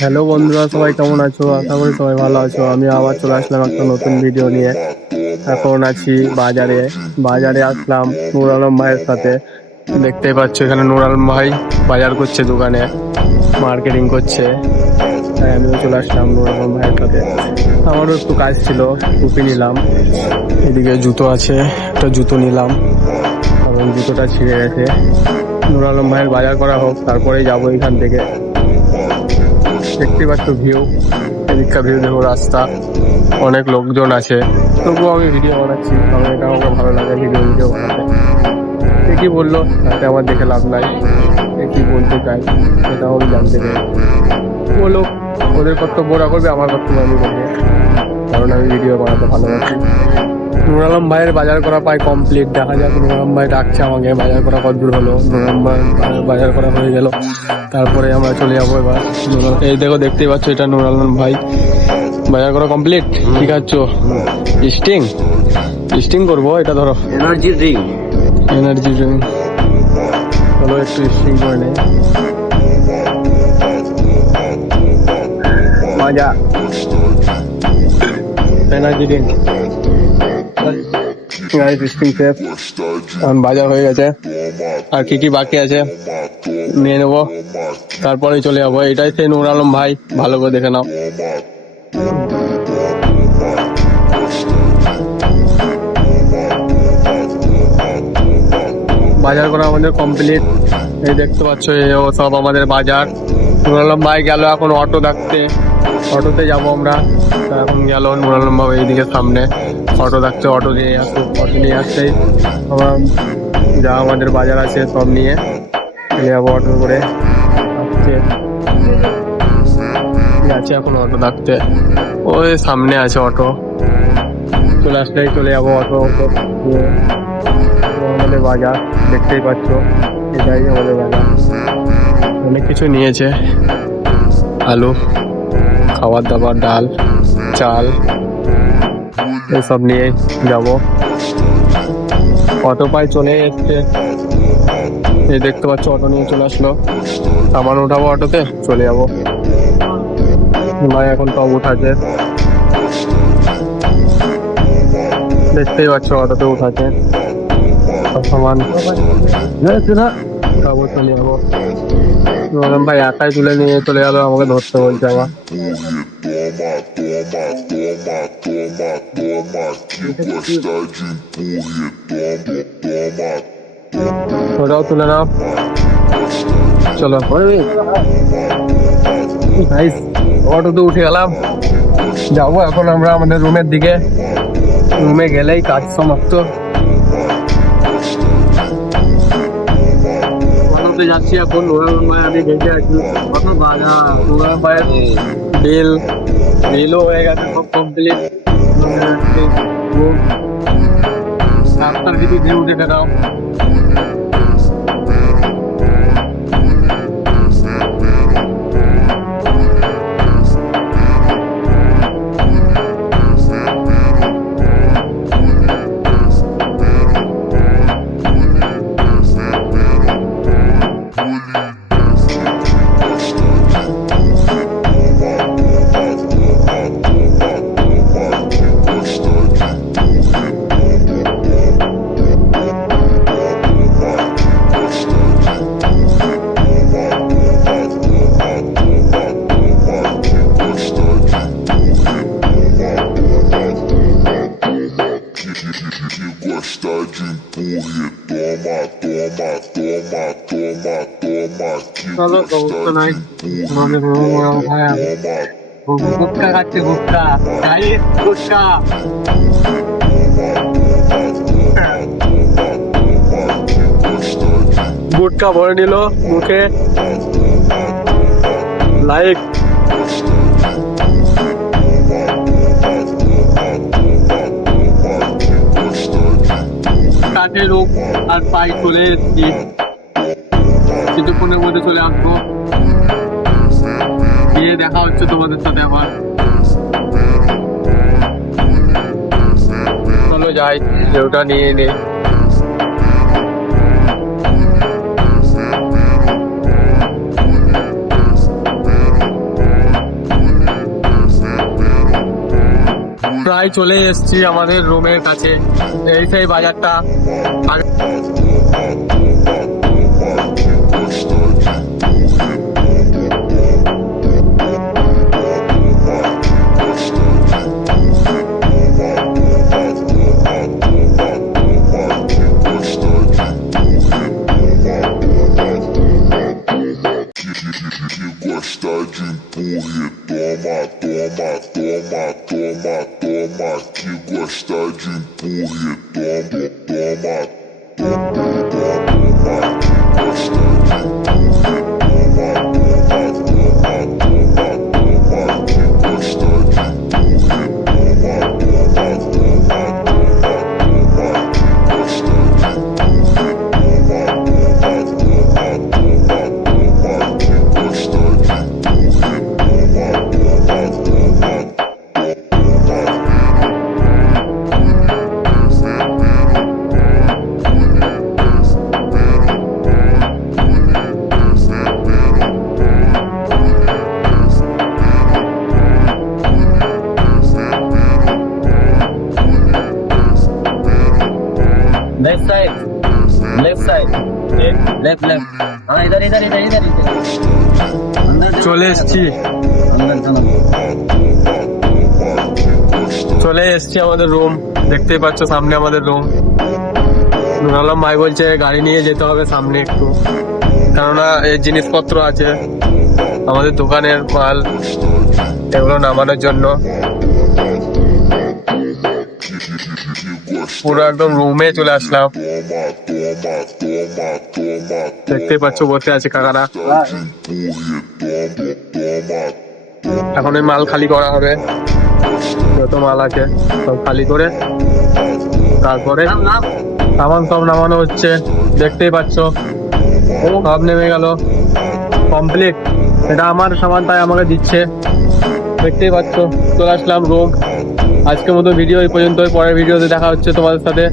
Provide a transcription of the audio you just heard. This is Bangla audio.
হ্যালো বন্ধুরা, সবাই কেমন আছো? আশা করি সবাই ভালো আছো। আমি আবার চলে আসলাম একটা নতুন ভিডিও নিয়ে। এখন আছি বাজারে। বাজারে আসলাম নূর আলম ভাইয়ের সাথে। দেখতেই পাচ্ছ এখানে নূর আলম ভাই বাজার করছে, দোকানে মার্কেটিং করছে। তাই আমিও চলে আসলাম নূর আলম ভাইয়ের সাথে। আমারও একটু কাজ ছিল, টুপি নিলাম। এদিকে জুতো আছে, একটা জুতো নিলাম, এবং জুতোটা ছিঁড়ে গেছে। নূর আলম ভাইয়ের বাজার করা হোক, তারপরেই যাবো এখান থেকে। দেখতে পাচ্ছ ভিউ, এদিককার ভিউ দেখো, রাস্তা, অনেক লোকজন আছে। তবুও আমি ভিডিও বানাচ্ছি, কারণ এটা আমাকে ভালো লাগে ভিডিও বানাতে। এ কি বললো তাতে আমার দেখে লাভ নাই, এ কি বলতে চাই সেটাও আমি জানতে চাই। বলো, ওদের কর্তব্য ওরা করবে, আমার কর্তব্য আমি করবো, কারণ আমি ভিডিও বানাতে ভালোবাসি। নূর আলম ভাইয়ের বাজার করা প্রায় কমপ্লিট। দেখা যাক নূর আলম ভাই ডাকছে আমাকে, বাজার করা কতদূর হলো। নূর আলম ভাই বাজার করা হয়ে গেল, তারপরে আমরা চলে যাবো এবার। এই দেখো, দেখতেই পাচ্ছ এটা নূর আলম ভাই। বাজার করা কমপ্লিট। ঠিক আছে, স্টিং করবো। এটা ধরো এনার্জি ড্রিঙ্ক। চলো একটু স্টিং করে নেই। মজা এনার্জি ড্রিঙ্ক। বাজার হয়ে গেছে, আর কি কি বাকি আছে নিয়ে নেবো, তারপরে চলে যাবো। এটাই সেই নূর আলম ভাই, ভালো করে দেখে নাও। বাজার করা আমাদের কমপ্লিট। এই দেখতে পাচ্ছ ও সব আমাদের বাজার। নূর আলম ভাই গেল এখন অটো ডাকতে, অটোতে যাবো আমরা। তা এখন গেল নূর আলম ভাই এইদিকে সামনে অটো ডাকতে, অটো নিয়ে আসুক। অটো নিয়ে আসতেই আমরা যা আমাদের বাজার আছে সব নিয়ে চলে যাবো অটো করে। আছে এখন অটো ডাকতে, ওই সামনে আছে অটো, চলে আসলেই চলে যাবো অটো নিয়ে। আমাদের বাজার দেখতেই পাচ্ছ, এটাই আমাদের বাজার। অনেক কিছু নিয়েছে, আলু, খাবার দাবার, ডাল, চাল, এসব নিয়ে যাব। অটো পাই চলে এসছে, এই দেখতে পাচ্ছ অটো নিয়ে চলে আসলো। সামান উঠাবো অটোতে, চলে যাবো। ভাই এখন সব উঠাচ্ছে, দেখতেই পাচ্ছ অটোতে উঠাচ্ছে সামান, খাবো, চলে যাবো। ভাই একাই তুলে নিয়ে চলে গেলো, আমাকে ধরতে বলছে আবার। ওটাও তুলে নাও, চলো। অটোতে উঠে গেলাম, যাবো এখন আমরা আমাদের রুমের দিকে। রুমে গেলেই কাজ সমাপ্ত। অটোতে যাচ্ছি এখন। আমি দেখে আছি কত বাজার, বিলও হয়ে গেছে, সব কমপ্লিট। রাস্তার কিছু ভিউ দেখে দাও। চলো, সমস্যা নাই। গুটকা খাচ্ছে, গুটকা গুটকা। গুটকা ভরে নিল মুখে, লাইক। কাঠের রূপ আর পাই চলে এসছি, কিছুক্ষণের মধ্যে চলে আসবো। গিয়ে দেখা হচ্ছে তোমাদের সাথে আবার। চলো যাই, ওটা নিয়ে নে। প্রায় চলে এসেছি আমাদের রুমের কাছে। এই সেই বাজারটা। Gosta de empurre, toma, toma, toma, toma, toma, que gosta de empurre, toma, toma, toma, toma, que gosta de empurre, toma, toma, toma, toma, toma, que gosta de empurre, toma, toma, toma, toma, toma, que gosta de empurre, toma, toma, toma, toma, toma, que gosta de left side left side left left हाँ इधर इधर इधर इधर इधर अंदर जाओ, চলে এসেছি अंदर चलो চলে এসেছি আমাদের রুম। দেখতেই পাচ্ছ সামনে আমাদের রুম। নুর আলম ভাই বলছে গাড়ি নিয়ে যেতে হবে সামনে একটু, কেননা এই জিনিসপত্র আছে আমাদের দোকানের মাল, এগুলো নামানোর জন্য। পুরো একদম রুমে চলে আসলাম। দেখতেই পাচ্ছ বসে আছে কাকারা। এখন এই মাল খালি করা হবে, যত মাল আছে সব খালি করে তারপরে नाम नाम সামান সব নামানো হচ্ছে। দেখতেই পাচ্ছ সব নেমে গেল, কমপ্লিট। এটা আমার সামান, তাই আমাকে দিচ্ছে। দেখতেই পাচ্ছ চলে আসলাম রুম। আজকের মতো ভিডিও এই পর্যন্ত, পরের ভিডিওতে দেখা হচ্ছে তোমাদের সাথে।